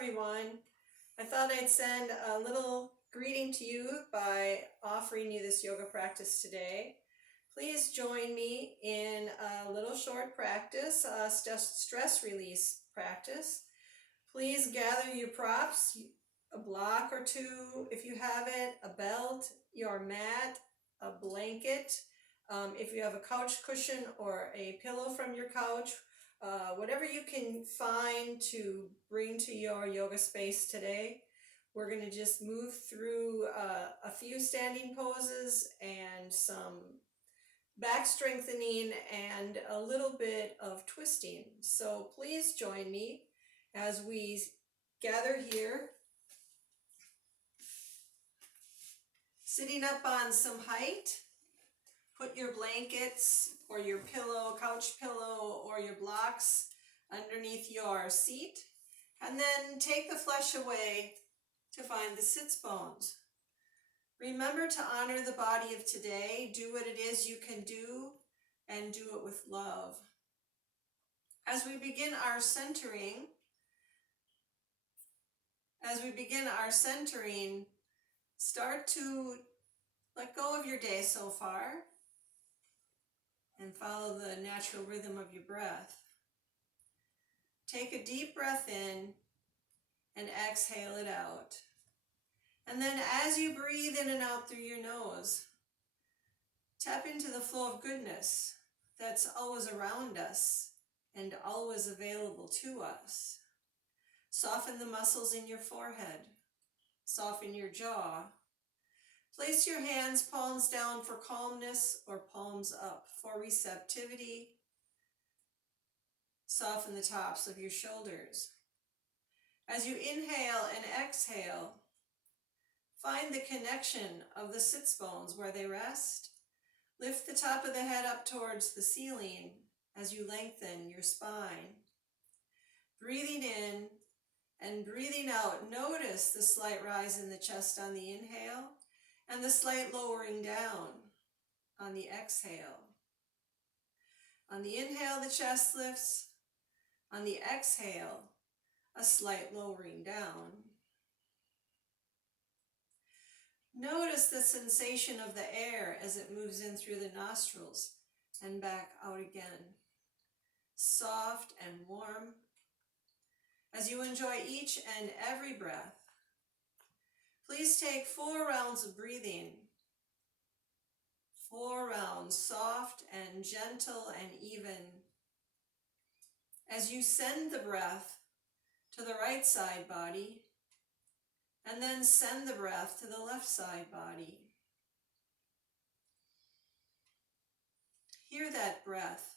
everyone. I thought I'd send a little greeting to you by offering you this yoga practice today. Please join me in a little short practice, a stress release practice. Please gather your props, a block or two if you have it, a belt, your mat, a blanket. If you have a couch cushion or a pillow from your couch, whatever you can find to bring to your yoga space today. We're going to just move through a few standing poses and some back strengthening and a little bit of twisting. So please join me as we gather here, sitting up on some height. Put your blankets or your pillow, couch pillow, or your blocks underneath your seat, and then take the flesh away to find the sits bones. Remember to honor the body of today. Do what it is you can do, and do it with love. As we begin our centering, start to let go of your day so far and follow the natural rhythm of your breath. Take a deep breath in and exhale it out. And then as you breathe in and out through your nose, tap into the flow of goodness that's always around us and always available to us. Soften the muscles in your forehead. Soften your jaw. Place your hands palms down for calmness or palms up for receptivity. Soften the tops of your shoulders. As you inhale and exhale, find the connection of the sits bones where they rest. Lift the top of the head up towards the ceiling as you lengthen your spine. Breathing in and breathing out, notice the slight rise in the chest on the inhale and the slight lowering down on the exhale. On the inhale, the chest lifts. On the exhale, a slight lowering down. Notice the sensation of the air as it moves in through the nostrils and back out again. Soft and warm. As you enjoy each and every breath, please take 4 rounds of breathing. 4 rounds, soft and gentle and even. As you send the breath to the right side body, and then send the breath to the left side body. Hear that breath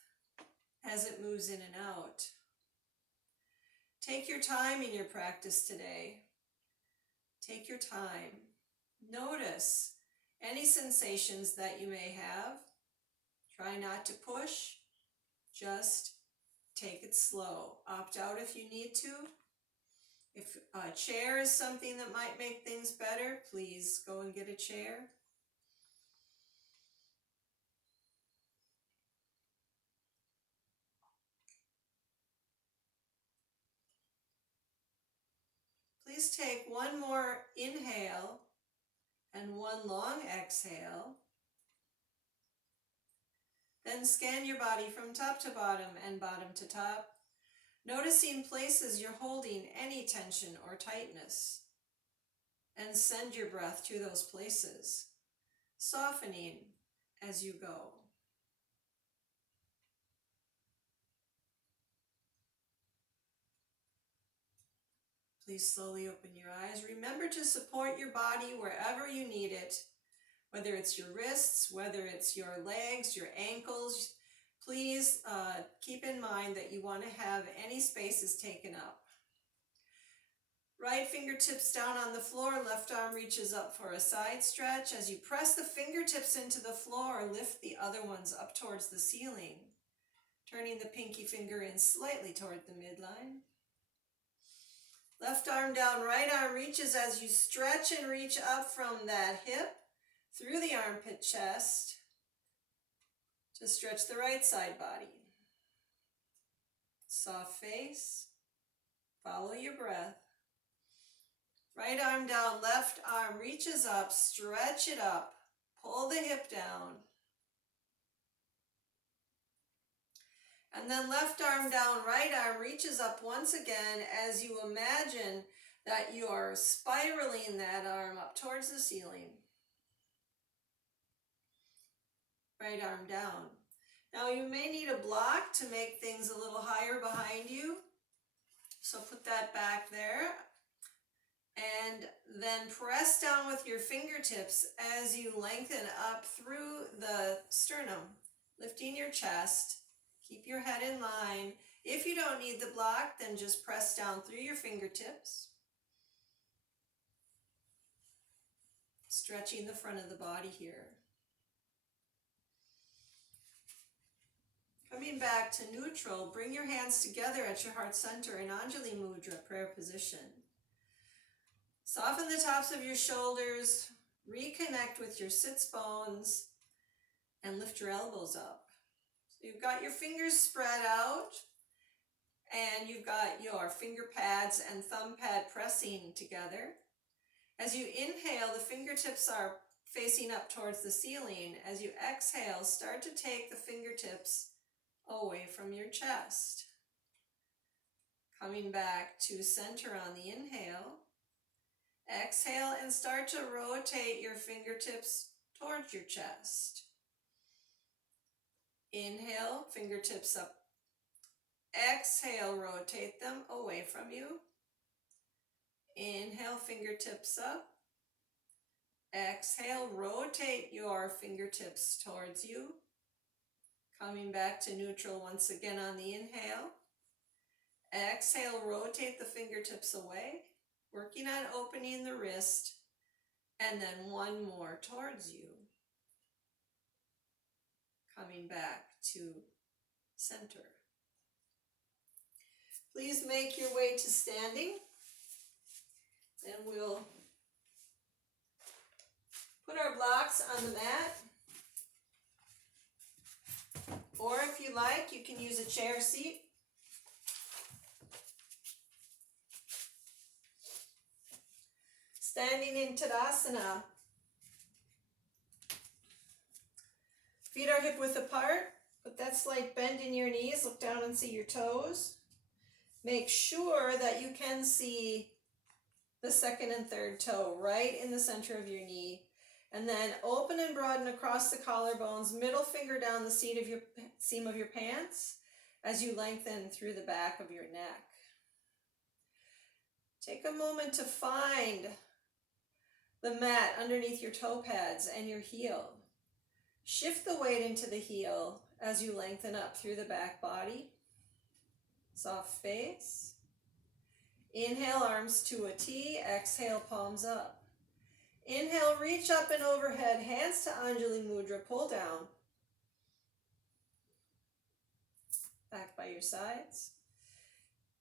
as it moves in and out. Take your time in your practice today. Take your time. Notice any sensations that you may have. Try not to push. Just take it slow. Opt out if you need to. If a chair is something that might make things better, please go and get a chair. Please take one more inhale and one long exhale. Then scan your body from top to bottom and bottom to top, noticing places you're holding any tension or tightness. And send your breath to those places, softening as you go. Please slowly open your eyes. Remember to support your body wherever you need it, whether it's your wrists, whether it's your legs, your ankles. Please keep in mind that you want to have any spaces taken up. Right fingertips down on the floor, left arm reaches up for a side stretch. As you press the fingertips into the floor, lift the other ones up towards the ceiling, turning the pinky finger in slightly toward the midline. Left arm down, right arm reaches as you stretch and reach up from that hip through the armpit chest to stretch the right side body. Soft face, follow your breath. Right arm down, left arm reaches up, stretch it up, pull the hip down. And then left arm down, right arm reaches up once again as you imagine that you are spiraling that arm up towards the ceiling. Right arm down. Now you may need a block to make things a little higher behind you. So put that back there. And then press down with your fingertips as you lengthen up through the sternum, lifting your chest. Keep your head in line. If you don't need the block, then just press down through your fingertips. Stretching the front of the body here. Coming back to neutral, bring your hands together at your heart center in Anjali Mudra, prayer position. Soften the tops of your shoulders, reconnect with your sits bones, and lift your elbows up. So you've got your fingers spread out, and you've got your finger pads and thumb pad pressing together. As you inhale, the fingertips are facing up towards the ceiling. As you exhale, start to take the fingertips away from your chest. Coming back to center on the inhale. Exhale and start to rotate your fingertips towards your chest. Inhale, fingertips up. Exhale, rotate them away from you. Inhale, fingertips up. Exhale, rotate your fingertips towards you. Coming back to neutral once again on the inhale. Exhale, rotate the fingertips away. Working on opening the wrist, and then one more towards you. Coming back to center. Please make your way to standing. Then we'll put our blocks on the mat. Or if you like, you can use a chair seat. Standing in Tadasana. Feet are hip width apart. Put that slight bend in your knees. Look down and see your toes. Make sure that you can see the second and third toe right in the center of your knee. And then open and broaden across the collarbones. Middle finger down the seam of your pants as you lengthen through the back of your neck. Take a moment to find the mat underneath your toe pads and your heel. Shift the weight into the heel as you lengthen up through the back body. Soft face. Inhale, arms to a T. Exhale, palms up. Inhale, reach up and overhead. Hands to Anjali Mudra. Pull down. Back by your sides.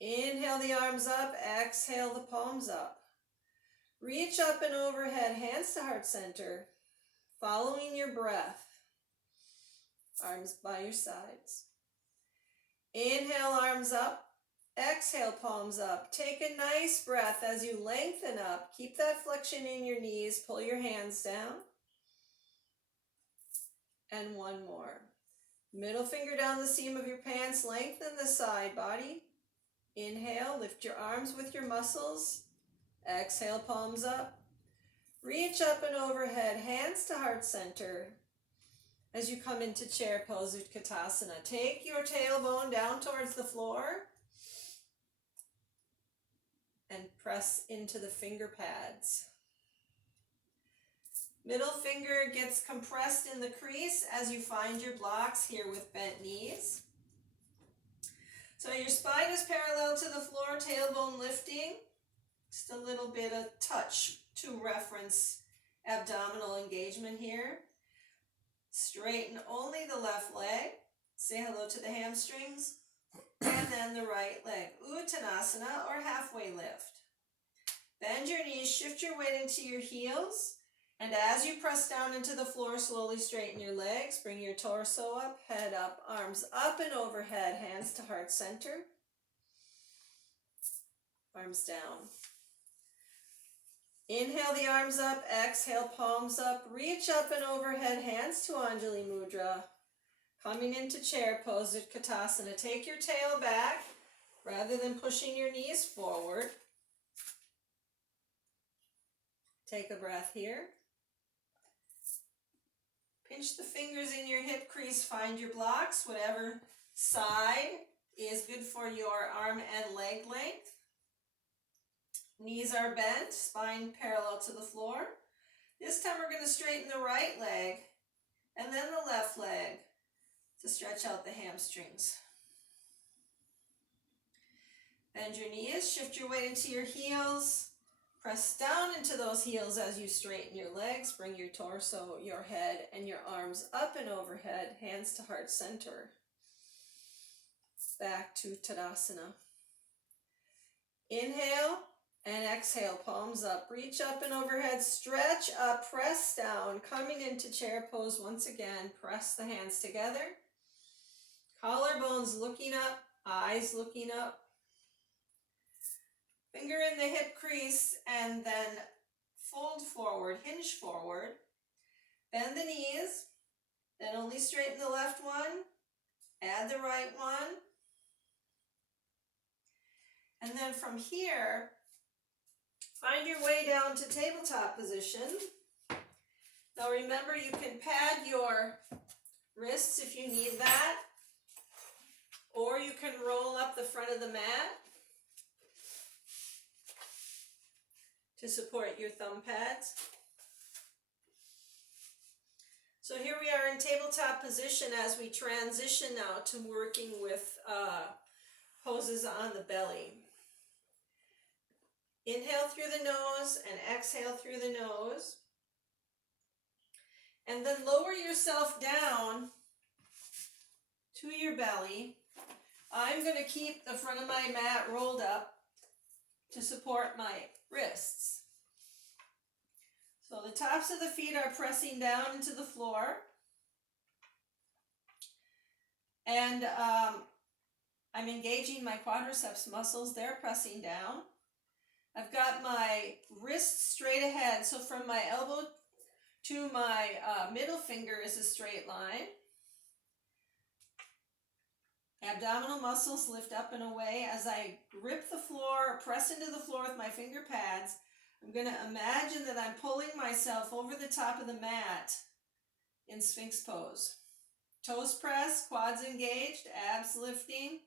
Inhale the arms up. Exhale the palms up. Reach up and overhead, hands to heart center, following your breath. Arms by your sides. Inhale, arms up. Exhale, palms up. Take a nice breath as you lengthen up. Keep that flexion in your knees. Pull your hands down. And one more. Middle finger down the seam of your pants. Lengthen the side body. Inhale, lift your arms with your muscles. Exhale, palms up. Reach up and overhead, hands to heart center. As you come into chair pose, Utkatasana, take your tailbone down towards the floor and press into the finger pads. Middle finger gets compressed in the crease as you find your blocks here with bent knees. So your spine is parallel to the floor, tailbone lifting. Just a little bit of touch to reference abdominal engagement here. Straighten only the left leg. Say hello to the hamstrings. And then the right leg. Uttanasana or halfway lift. Bend your knees, shift your weight into your heels. And as you press down into the floor, slowly straighten your legs. Bring your torso up, head up, arms up and overhead, hands to heart center. Arms down. Inhale the arms up, exhale palms up, reach up and overhead, hands to Anjali Mudra. Coming into chair pose at Utkatasana. Take your tail back rather than pushing your knees forward. Take a breath here. Pinch the fingers in your hip crease, find your blocks, whatever side is good for your arm and leg length. Knees are bent, spine parallel to the floor. This time we're going to straighten the right leg and then the left leg to stretch out the hamstrings. Bend your knees, shift your weight into your heels. Press down into those heels as you straighten your legs. Bring your torso, your head, and your arms up and overhead, hands to heart center. Back to Tadasana. Inhale and exhale, palms up. Reach up and overhead, stretch up, press down. Coming into chair pose once again. Press the hands together. Collarbones looking up, eyes looking up. Finger in the hip crease and then fold forward, hinge forward. Bend the knees, then only straighten the left one, add the right one. And then from here, find your way down to tabletop position. Now remember, you can pad your wrists if you need that, or you can roll up the front of the mat to support your thumb pads. So here we are in tabletop position as we transition now to working with poses on the belly. Inhale through the nose and exhale through the nose. And then lower yourself down to your belly. I'm going to keep the front of my mat rolled up to support my wrists. So the tops of the feet are pressing down into the floor. And I'm engaging my quadriceps muscles. They're pressing down. I've got my wrists straight ahead. So from my elbow to my middle finger is a straight line. Abdominal muscles lift up and away. As I grip the floor, press into the floor with my finger pads, I'm going to imagine that I'm pulling myself over the top of the mat in Sphinx pose. Toes pressed, quads engaged, abs lifting,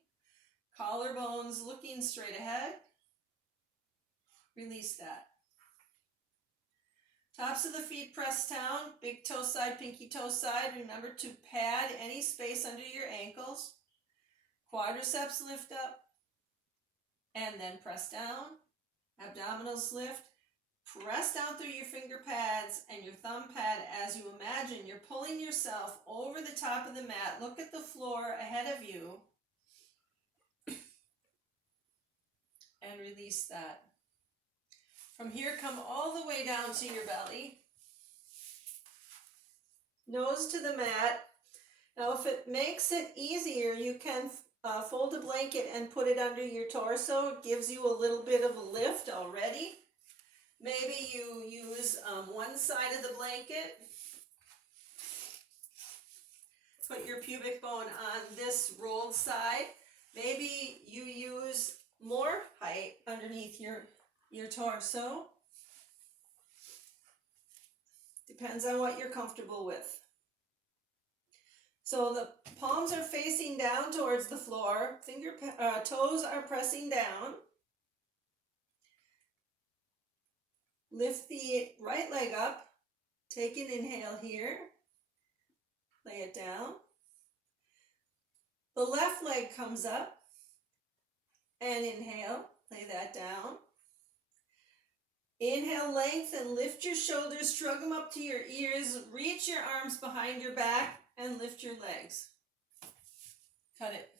collarbones looking straight ahead. Release that. Tops of the feet pressed down, big toe side, pinky toe side. Remember to pad any space under your ankles. Quadriceps lift up and then press down. Abdominals lift. Press down through your finger pads and your thumb pad as you imagine you're pulling yourself over the top of the mat. Look at the floor ahead of you and release that. From here, come all the way down to your belly. Nose to the mat. Now, if it makes it easier, you can fold a blanket and put it under your torso. It gives you a little bit of a lift already. Maybe you use one side of the blanket. Put your pubic bone on this rolled side. Maybe you use more height underneath your torso. Depends on what you're comfortable with. So the palms are facing down towards the floor. Toes are pressing down. Lift the right leg up. Take an inhale here. Lay it down. The left leg comes up. And inhale. Lay that down. Inhale, lengthen, lift your shoulders, shrug them up to your ears, reach your arms behind your back, and lift your legs. Cut it.